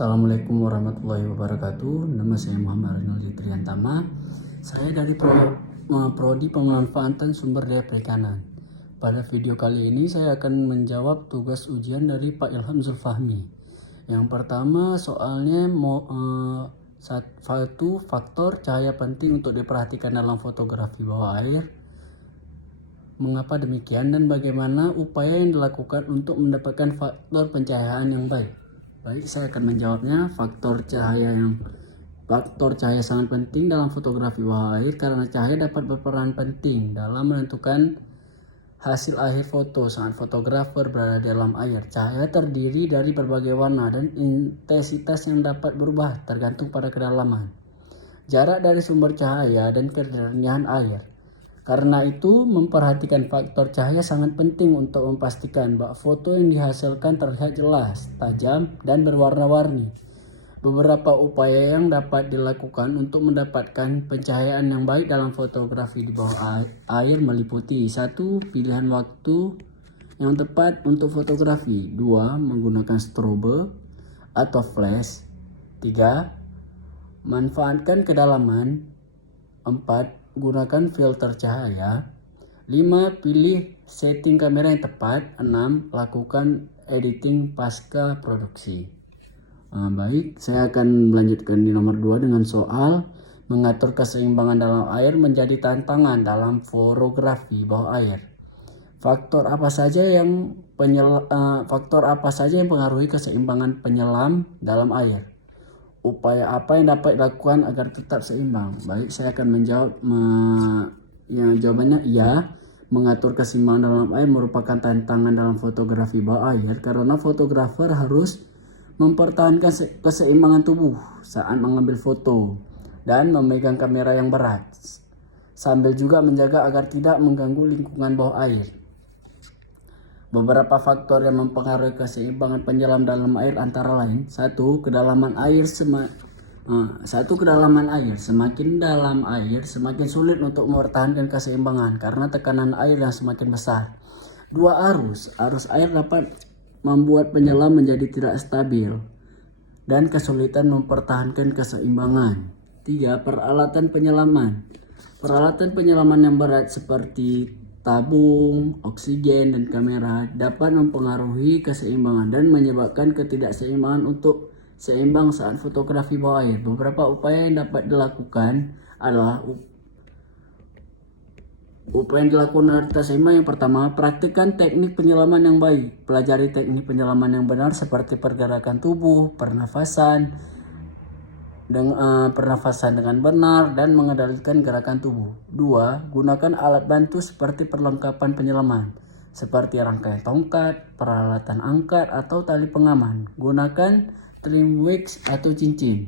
Assalamualaikum warahmatullahi wabarakatuh. Nama saya Muhammad Rinaldi Triantama. Saya dari Prodi Pemanfaatan Sumber Daya Perikanan. Pada video kali ini saya akan menjawab tugas ujian dari Pak Ilham Zulfahmi. Yang pertama soalnya satu faktor cahaya penting untuk diperhatikan dalam fotografi bawah air. Mengapa demikian dan bagaimana upaya yang dilakukan untuk mendapatkan faktor pencahayaan yang baik? Baik, saya akan menjawabnya. Faktor cahaya sangat penting dalam fotografi bawah air karena cahaya dapat berperan penting dalam menentukan hasil akhir foto saat fotografer berada di dalam air. Cahaya terdiri dari berbagai warna dan intensitas yang dapat berubah tergantung pada kedalaman, jarak dari sumber cahaya dan kejernihan air. Karena itu, memperhatikan faktor cahaya sangat penting untuk memastikan bahwa foto yang dihasilkan terlihat jelas, tajam, dan berwarna-warni. Beberapa upaya yang dapat dilakukan untuk mendapatkan pencahayaan yang baik dalam fotografi di bawah air meliputi: 1. Pilihan waktu yang tepat untuk fotografi. 2. Menggunakan strobe atau flash. 3. Manfaatkan kedalaman. 4. Gunakan filter cahaya. 5. Pilih setting kamera yang tepat. 6. Lakukan editing pasca produksi. Baik, saya akan melanjutkan di nomor 2 dengan soal mengatur keseimbangan dalam air menjadi tantangan dalam fotografi bawah air. Faktor apa saja yang mempengaruhi keseimbangan penyelam dalam air? Upaya apa yang dapat dilakukan agar tetap seimbang? Baik, saya akan menjawab. Jawabannya iya. Mengatur keseimbangan dalam air merupakan tantangan dalam fotografi bawah air karena fotografer harus mempertahankan keseimbangan tubuh saat mengambil foto dan memegang kamera yang berat, sambil juga menjaga agar tidak mengganggu lingkungan bawah air. Beberapa faktor yang mempengaruhi keseimbangan penyelam dalam air antara lain: 1. Kedalaman air. Kedalaman air. Semakin dalam air, semakin sulit untuk mempertahankan keseimbangan karena tekanan air yang semakin besar. 2. Arus. Arus air dapat membuat penyelam menjadi tidak stabil dan kesulitan mempertahankan keseimbangan. 3. Peralatan penyelaman. Peralatan penyelaman yang berat seperti tabung, oksigen, dan kamera dapat mempengaruhi keseimbangan dan menyebabkan ketidakseimbangan untuk seimbang saat fotografi bawah air. Beberapa upaya yang dapat dilakukan adalah Yang pertama, praktikkan teknik penyelaman yang baik. Pelajari teknik penyelaman yang benar seperti pergerakan tubuh, pernafasan dengan benar, dan mengendalikan gerakan tubuh. 2. Gunakan alat bantu seperti perlengkapan penyelaman seperti rangkaian tongkat, peralatan angkat, atau tali pengaman. Gunakan trimwicks atau cincin.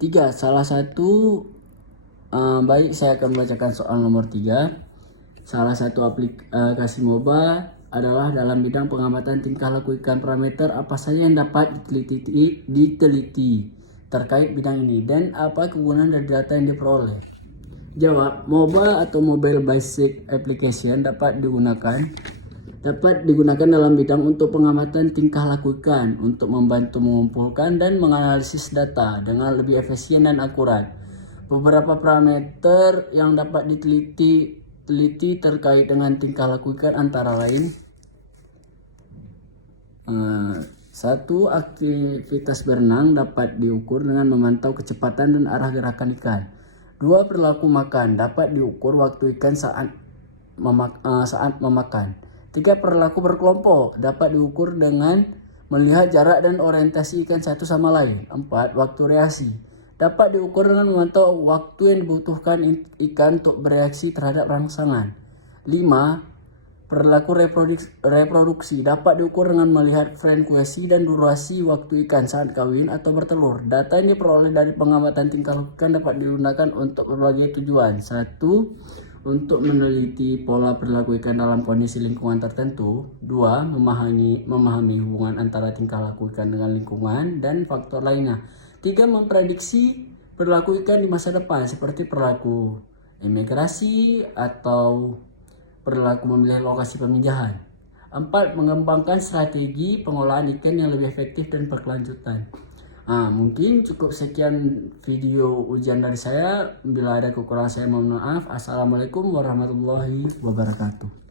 3. Baik, saya akan membacakan soal nomor 3. Salah satu aplikasi MOBA adalah dalam bidang pengamatan tingkah laku ikan. Parameter apa saja yang dapat diteliti terkait bidang ini dan apa kegunaan dari data yang diperoleh? Jawab. MOBA atau Mobile Basic Application dapat digunakan dalam bidang untuk pengamatan tingkah laku ikan untuk membantu mengumpulkan dan menganalisis data dengan lebih efisien dan akurat. Beberapa parameter yang dapat diteliti terkait dengan tingkah laku ikan antara lain: 1. Aktivitas berenang dapat diukur dengan memantau kecepatan dan arah gerakan ikan. 2. Perilaku makan dapat diukur waktu ikan saat memakan. 3. Perilaku berkelompok dapat diukur dengan melihat jarak dan orientasi ikan satu sama lain. 4. Waktu reaksi dapat diukur dengan memantau waktu yang dibutuhkan ikan untuk bereaksi terhadap rangsangan. 5. Perilaku reproduksi dapat diukur dengan melihat frekuensi dan durasi waktu ikan saat kawin atau bertelur. Data yang diperoleh dari pengamatan tingkah laku ikan dapat digunakan untuk berbagai tujuan. 1. Untuk meneliti pola perilaku ikan dalam kondisi lingkungan tertentu. 2. Memahami hubungan antara tingkah laku ikan dengan lingkungan dan faktor lainnya. 3. Memprediksi perilaku ikan di masa depan seperti perilaku imigrasi atau perilaku memilih lokasi peminjaman. 4. Mengembangkan strategi pengolahan ikan yang lebih efektif dan berkelanjutan. Mungkin cukup sekian video ujian dari saya. Bila ada kekurangan saya mohon maaf. Assalamualaikum warahmatullahi wabarakatuh.